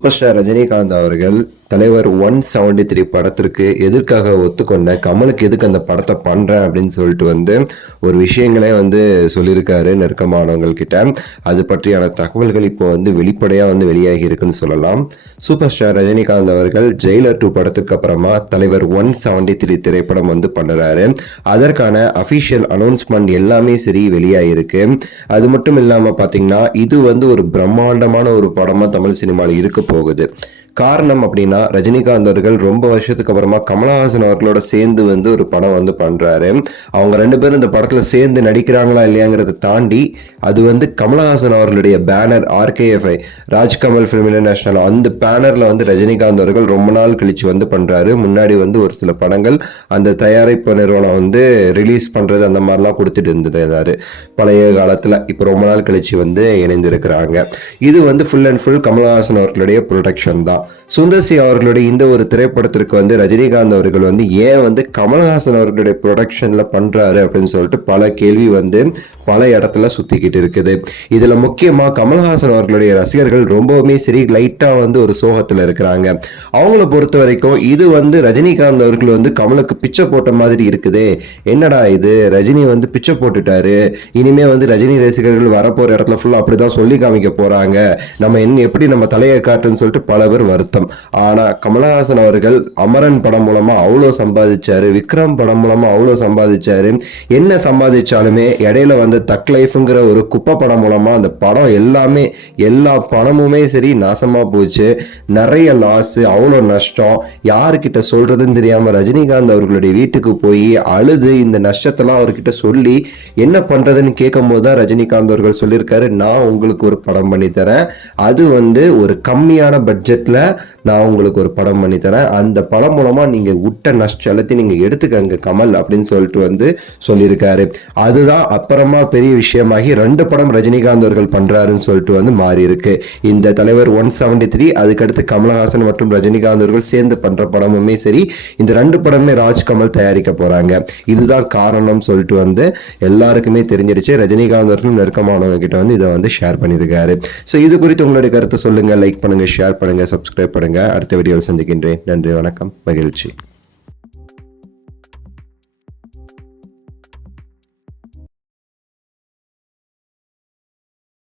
Super star Rajinikanth அவர்கள் தலைவர் 173 படத்திற்கு எதற்காக ஒத்துக்கொண்ட கமலுக்கு எதுக்கு அந்த படத்தை பண்றேன் அப்படின்னு சொல்லிட்டு ஒரு விஷயங்களே சொல்லியிருக்காரு நெருக்கமானவங்க கிட்ட. அது பற்றியான தகவல்கள் இப்போ வெளிப்படையா வெளியாகி இருக்குன்னு சொல்லலாம். சூப்பர் ஸ்டார் ரஜினிகாந்த் அவர்கள் ஜெயிலர் 2 படத்துக்கு அப்புறமா தலைவர் 173 திரைப்படம் பண்ணுறாரு. அதற்கான அபிஷியல் அனௌன்ஸ்மெண்ட் எல்லாமே சரி வெளியாகிருக்கு. அது மட்டும் இல்லாம பாத்தீங்கன்னா இது ஒரு பிரம்மாண்டமான ஒரு படமா தமிழ் சினிமாவில் இருக்க போகுது. காரணம் அப்படின்னா ரஜினிகாந்த் அவர்கள் ரொம்ப வருஷத்துக்கு அப்புறமா கமலஹாசன் அவர்களோட சேர்ந்து ஒரு படம் பண்றாரு. அவங்க ரெண்டு பேரும் இந்த படத்துல சேர்ந்து நடிக்கிறாங்களா இல்லையாங்கிறத தாண்டி அது கமலஹாசன் அவர்களுடைய banner RKFI Rajkamal film international அந்த பேனர்ல ரஜினிகாந்த் அவர்கள் ரொம்ப நாள் கழிச்சு பண்றாரு. முன்னாடி ஒரு சில படங்கள் அந்த தயாரிப்பு நிறுவனம் ரிலீஸ் பண்றது அந்த மாதிரிலாம் கொடுத்துட்டு இருந்தது பழைய காலத்துல. இப்போ ரொம்ப நாள் கழிச்சு இணைந்திருக்கிறாங்க. இது ஃபுல் அண்ட் ஃபுல் கமலஹாசன் அவர்களுடைய ப்ரொடக்ஷன் தான். சுந்தர் சி அவர்களுடைய இந்த ஒரு திரைப்படத்திற்கு ரஜினிகாந்த் அவர்கள் ஏன் கமலஹாசன் அவர்களுடைய ப்ரொடக்ஷன்ல பண்றாரு அப்படின்னு சொல்லிட்டு பல கேள்வி பல இடத்துல சுத்திக்கிட்டு இருக்குது. இதுல முக்கியமா கமலஹாசன் அவர்களுடைய ரசிகர்கள் ரொம்பவுமே சரி லைட்டா ஒரு சோகத்துல இருக்கிறாங்க. அவங்கள பொறுத்த வரைக்கும் இது ரஜினிகாந்த் அவர்கள் கமலுக்கு பிச்சை போட்ட மாதிரி இருக்குதே, என்னடா இது ரஜினி பிச்சை போட்டுட்டாரு, இனிமே ரஜினி ரசிகர்கள் வரப்போற இடத்துல ஃபுல்லா அப்படிதான் சொல்லி காமிக்க போறாங்க, நம்ம எப்படி நம்ம தலையை காட்டுன்னு சொல்லிட்டு பல பேர் வருத்தம். ஆனா கமலஹாசன் அவர்கள் அமரன் படம் மூலமா அவ்வளவு சம்பாதிச்சாரு, விக்ரம் படம் மூலமா அவ்வளவு சம்பாதிச்சாரு. என்ன சம்பாதிச்சாலுமே இடையில தக் லைஃப்ங்கிற ஒரு குப்பை படம் மூலமா அந்த படம் எல்லாமே எல்லா பணமுமே சரி நாசமா போச்சு. நிறைய லாஸ், அவ்வளோ நஷ்டம். யாருக்கிட்ட சொல்றதுன்னு தெரியாம ரஜினிகாந்த் அவர்களுடைய வீட்டுக்கு போய் அழுது இந்த நஷ்டத்தெல்லாம் அவர்கிட்ட சொல்லி என்ன பண்றதுன்னு கேட்கும் போதுதான் ரஜினிகாந்த் அவர்கள் சொல்லியிருக்காரு, நான் உங்களுக்கு ஒரு படம் பண்ணி தரேன், அது ஒரு கம்மியான பட்ஜெட்ல நான் உங்களுக்கு ஒரு படம் பண்ணி தரேன், அந்த படம் மூலமா நீங்க விட்ட நஷ்டம் எல்லாத்தையும் நீங்க எடுத்துக்கங்க கமல் அப்படின்னு சொல்லிட்டு சொல்லியிருக்காரு. அதுதான் அப்புறமா பெரிய விஷயமாகி 2 படம் ரஜினிகாந்த் அவர்கள் பண்றாருன்னு சொல்லிட்டு மாறி இருக்கு. இந்த தலைவர் 173, அதுக்கடுத்து கமலஹாசன் மற்றும் ரஜினிகாந்த் அவர்கள் சேர்ந்து பண்ற படமுமே சரி, இந்த 2 படமே ராஜ்கமல் தயாரிக்க போறாங்க. இதுதான் காரணம் சொல்லிட்டு எல்லாருக்குமே தெரிஞ்சிருச்சு. ரஜினிகாந்த் அவர்கள் நெருக்கமானவங்க கிட்ட இதை ஷேர் பண்ணியிருக்காரு. ஸோ இது குறித்து உங்களுடைய கருத்தை சொல்லுங்க, லைக் பண்ணுங்க, ஷேர் பண்ணுங்க, சப்ஸ்கிரைப் பண்ணுங்க. அடுத்த வீடியோவில் சந்திக்கின்றேன். நன்றி, வணக்கம், மகிழ்ச்சி.